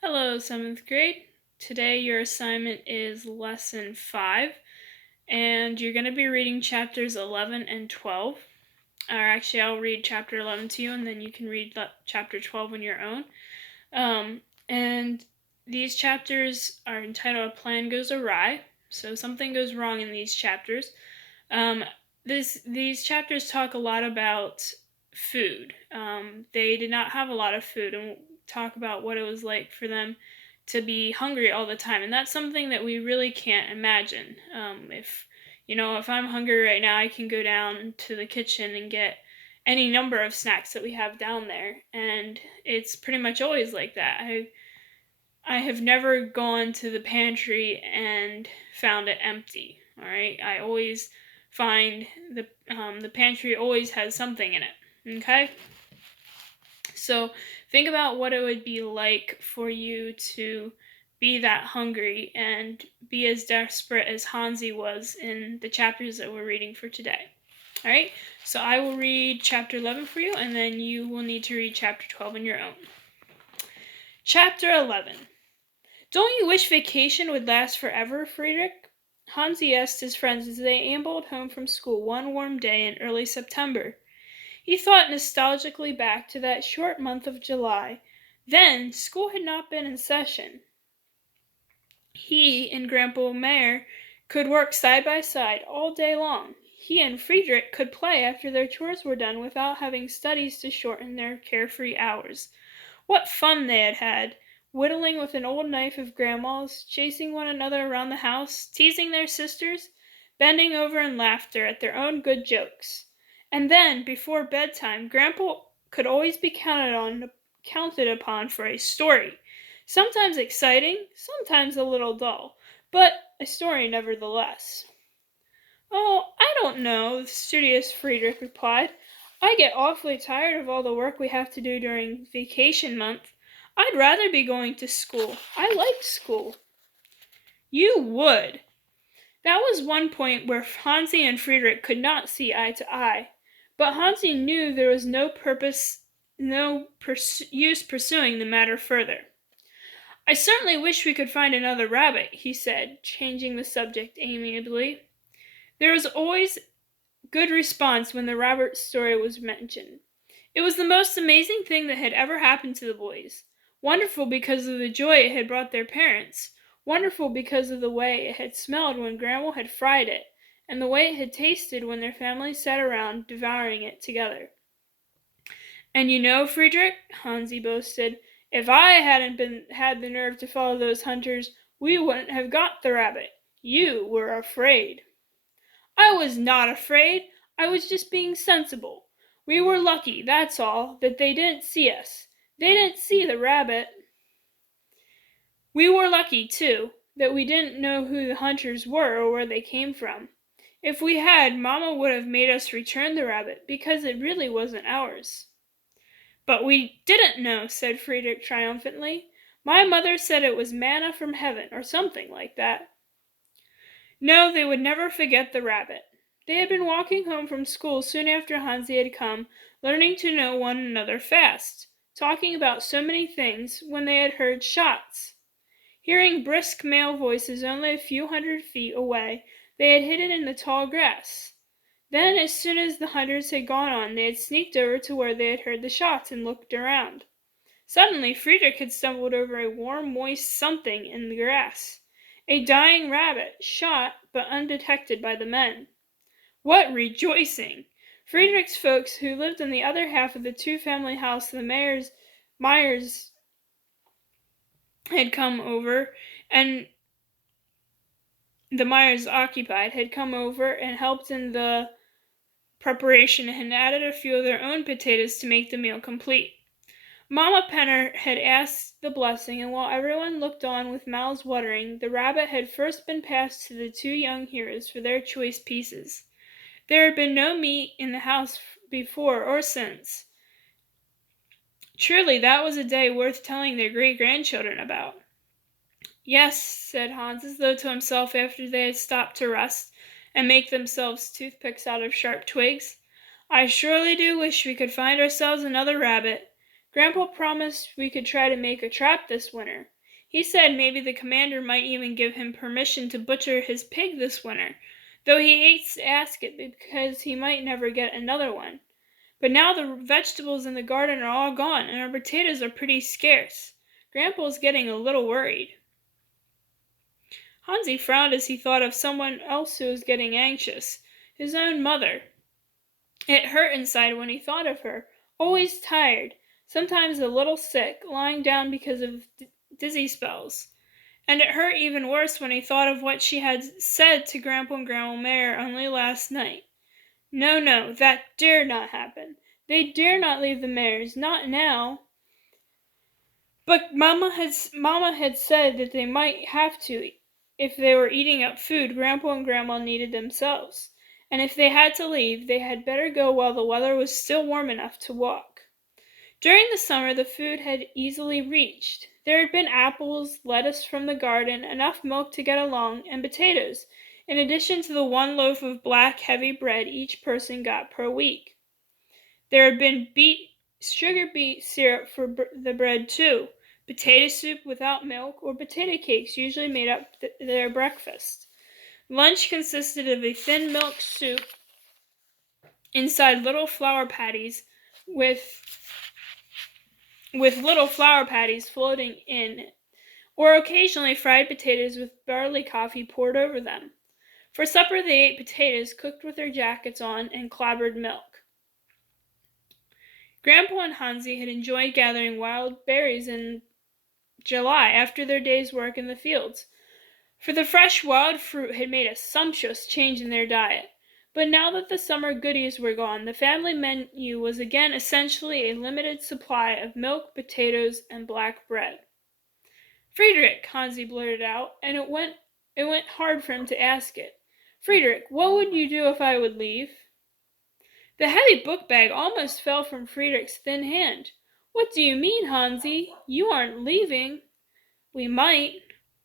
Hello, 7th grade. Today your assignment is lesson 5, and you're going to be reading chapters 11 and 12. Or actually, I'll read chapter 11 to you, and then you can read chapter 12 on your own. And these chapters are entitled A Plan Goes Awry, so something goes wrong in these chapters. These chapters talk a lot about food. They did not have a lot of food, and we'll talk about what it was like for them to be hungry all the time, and that's something that we really can't imagine. If I'm hungry right now, I can go down to the kitchen and get any number of snacks that we have down there, and it's pretty much always like that. I have never gone to the pantry and found it empty. All right, I always find the pantry always has something in it. Okay, so think about what it would be like for you to be that hungry and be as desperate as Hansi was in the chapters that we're reading for today. All right, so I will read chapter 11 for you, and then you will need to read chapter 12 on your own. Chapter 11. Don't you wish vacation would last forever, Friedrich? Hansi asked his friends as they ambled home from school one warm day in early September. He thought nostalgically back to that short month of July. Then, school had not been in session. He and Grandpa Mayer could work side by side all day long. He and Friedrich could play after their chores were done without having studies to shorten their carefree hours. What fun they had had! Whittling with an old knife of Grandma's, chasing one another around the house, teasing their sisters, bending over in laughter at their own good jokes. And then, before bedtime, Grandpa could always be counted upon for a story. Sometimes exciting, sometimes a little dull, but a story nevertheless. "Oh, I don't know," the studious Friedrich replied. "I get awfully tired of all the work we have to do during vacation month. I'd rather be going to school. I like school." "You would." That was one point where Hansi and Friedrich could not see eye to eye. But Hansi knew there was no use pursuing the matter further. "I certainly wish we could find another rabbit," he said, changing the subject amiably. There was always good response when the rabbit story was mentioned. It was the most amazing thing that had ever happened to the boys. Wonderful because of the joy it had brought their parents. Wonderful because of the way it had smelled when Grandma had fried it, and the way it had tasted when their family sat around devouring it together. "And you know, Friedrich," Hansi boasted, "if I hadn't had the nerve to follow those hunters, we wouldn't have got the rabbit. You were afraid." "I was not afraid. I was just being sensible. We were lucky, that's all, that they didn't see us. They didn't see the rabbit. We were lucky, too, that we didn't know who the hunters were or where they came from. If we had, Mamma would have made us return the rabbit, because it really wasn't ours." "But we didn't know," said Friedrich triumphantly. "My mother said it was manna from heaven, or something like that." No, they would never forget the rabbit. They had been walking home from school soon after Hansi had come, learning to know one another fast, talking about so many things, when they had heard shots. Hearing brisk male voices only a few hundred feet away, they had hidden in the tall grass. Then, as soon as the hunters had gone on, they had sneaked over to where they had heard the shots and looked around. Suddenly, Friedrich had stumbled over a warm, moist something in the grass. A dying rabbit, shot, but undetected by the men. What rejoicing! Friedrich's folks, who lived in the other half of the two-family house the Myers had come over, and the Myers occupied, had come over and helped in the preparation and had added a few of their own potatoes to make the meal complete. Mamma Penner had asked the blessing, and while everyone looked on with mouths watering, the rabbit had first been passed to the two young heroes for their choice pieces. There had been no meat in the house before or since. Truly, that was a day worth telling their great-grandchildren about. "Yes," said Hans, as though to himself after they had stopped to rest and make themselves toothpicks out of sharp twigs. "I surely do wish we could find ourselves another rabbit. Grandpa promised we could try to make a trap this winter. He said maybe the commander might even give him permission to butcher his pig this winter, though he hates to ask it because he might never get another one. But now the vegetables in the garden are all gone, and our potatoes are pretty scarce. Grandpa's getting a little worried. Hansi frowned as he thought of someone else who was getting anxious, his own mother. It hurt inside when he thought of her, always tired, sometimes a little sick, lying down because of dizzy spells. And it hurt even worse when he thought of what she had said to Grandpa and Grandma Mare only last night. No, no, that dare not happen. They dare not leave the Mares, not now. But Mama had said that they might have to if they were eating up food Grandpa and Grandma needed themselves. And if they had to leave, they had better go while the weather was still warm enough to walk. During the summer, the food had easily reached. There had been apples, lettuce from the garden, enough milk to get along, and potatoes, in addition to the one loaf of black, heavy bread each person got per week. There had been sugar beet syrup for the bread, too, potato soup without milk, or potato cakes usually made up their breakfast. Lunch consisted of a thin milk soup inside little flour patties with little flour patties floating in it, or occasionally fried potatoes with barley coffee poured over them. For supper they ate potatoes cooked with their jackets on and clabbered milk. Grandpa and Hansi had enjoyed gathering wild berries in July after their day's work in the fields, for the fresh wild fruit had made a sumptuous change in their diet. But now that the summer goodies were gone, the family menu was again essentially a limited supply of milk, potatoes, and black bread. Friedrich, Hansi blurted out, and it went hard for him to ask it. Friedrich, what would you do if I would leave? The heavy book bag almost fell from Friedrich's thin hand. What do you mean, Hansi? You aren't leaving. We might.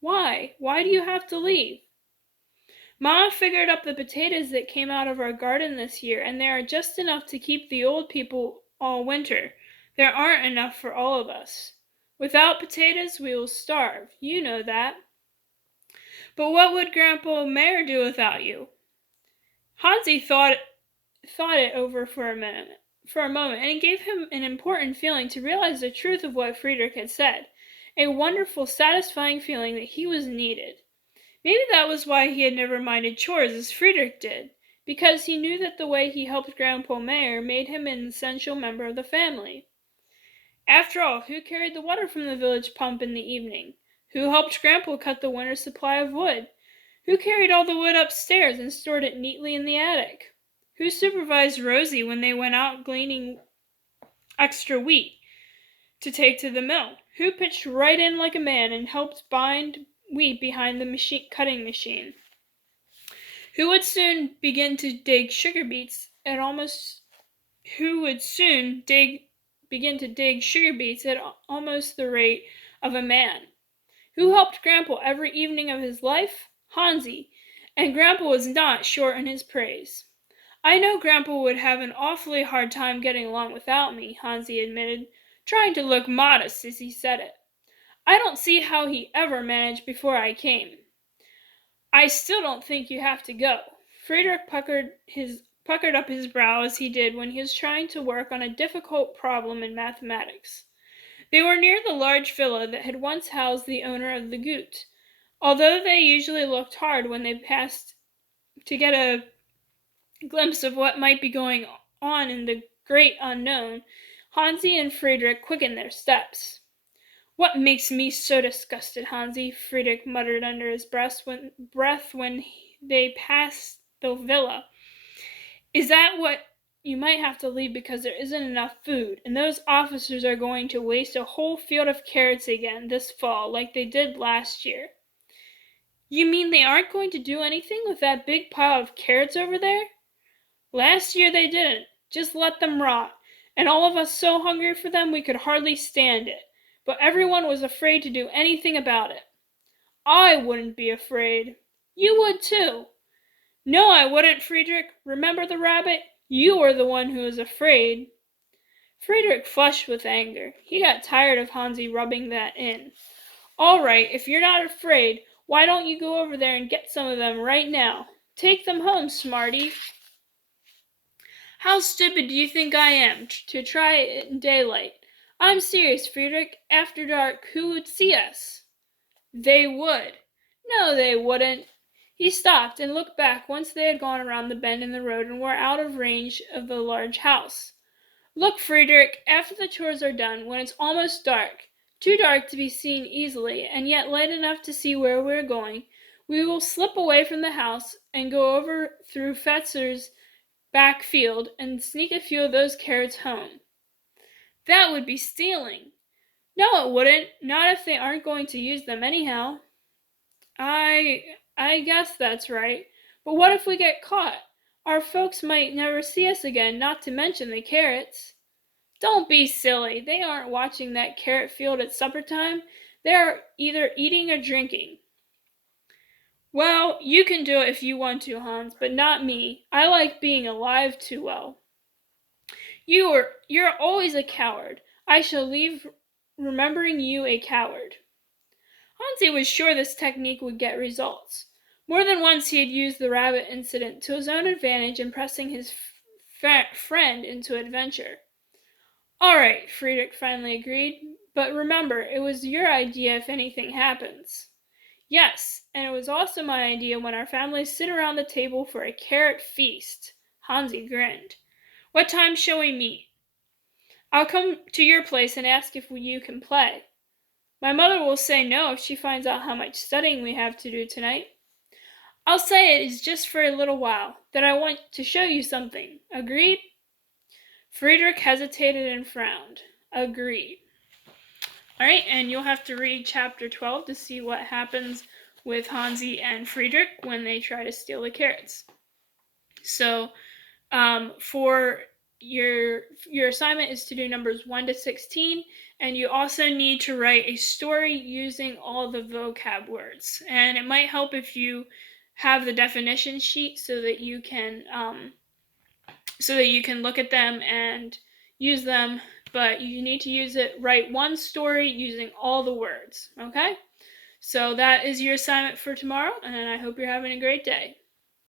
Why? Why do you have to leave? Mama figured up the potatoes that came out of our garden this year, and there are just enough to keep the old people all winter. There aren't enough for all of us. Without potatoes, we will starve. You know that. But what would Grandpa Mare do without you? Hansi thought it over for a moment, and it gave him an important feeling to realize the truth of what Friedrich had said. A wonderful, satisfying feeling that he was needed. Maybe that was why he had never minded chores as Friedrich did, because he knew that the way he helped Grandpa Mare made him an essential member of the family. After all, who carried the water from the village pump in the evening? Who helped Grandpa cut the winter supply of wood? Who carried all the wood upstairs and stored it neatly in the attic? Who supervised Rosie when they went out gleaning extra wheat to take to the mill? Who pitched right in like a man and helped bind wheat behind the cutting machine? Who would soon begin to dig sugar beets at almost the rate of a man? Who helped Grandpa every evening of his life? Hansi, and Grandpa was not short in his praise. I know Grandpa would have an awfully hard time getting along without me, Hansi admitted, trying to look modest as he said it. I don't see how he ever managed before I came. I still don't think you have to go. Friedrich puckered up his brow as he did when he was trying to work on a difficult problem in mathematics. They were near the large villa that had once housed the owner of the Gut. Although they usually looked hard when they passed to get a glimpse of what might be going on in the great unknown, Hansi and Friedrich quickened their steps. What makes me so disgusted, Hansi? Friedrich muttered under his breath when they passed the villa. Is that what you might have to leave because there isn't enough food, and those officers are going to waste a whole field of carrots again this fall like they did last year. You mean they aren't going to do anything with that big pile of carrots over there? Last year they didn't. Just let them rot. And all of us so hungry for them we could hardly stand it. But everyone was afraid to do anything about it. I wouldn't be afraid. You would too. No, I wouldn't, Friedrich. Remember the rabbit? You are the one who is afraid. Friedrich flushed with anger. He got tired of Hansi rubbing that in. All right, if you're not afraid, why don't you go over there and get some of them right now? Take them home, smarty. How stupid do you think I am to try it in daylight? I'm serious, Friedrich. After dark, who would see us? They would. No, they wouldn't. He stopped and looked back once they had gone around the bend in the road and were out of range of the large house. Look, Friedrich, after the chores are done, when it's almost dark, too dark to be seen easily, and yet light enough to see where we are going, we will slip away from the house and go over through Fetzer's back field and sneak a few of those carrots home. That would be stealing. No, it wouldn't. Not if they aren't going to use them anyhow. I guess that's right. But what if we get caught? Our folks might never see us again, not to mention the carrots. Don't be silly. They aren't watching that carrot field at supper time. They're either eating or drinking. Well, you can do it if you want to, Hans, but not me. I like being alive too well. You're always a coward. I shall leave remembering you a coward. Hansi was sure this technique would get results. More than once he had used the rabbit incident to his own advantage in pressing his friend into adventure. All right, Friedrich finally agreed, but remember, it was your idea if anything happens. Yes, and it was also my idea when our families sit around the table for a carrot feast. Hansi grinned. What time shall we meet? I'll come to your place and ask if you can play. My mother will say no if she finds out how much studying we have to do tonight. I'll say it is just for a little while, that I want to show you something. Agreed? Friedrich hesitated and frowned. Agreed. All right, and you'll have to read chapter 12 to see what happens with Hansi and Friedrich when they try to steal the carrots. So, for your assignment is to do numbers 1 to 16, and you also need to write a story using all the vocab words. And it might help if you have the definition sheet so that you can look at them and use them, but you need to write one story using all the words, okay? So that is your assignment for tomorrow, and I hope you're having a great day.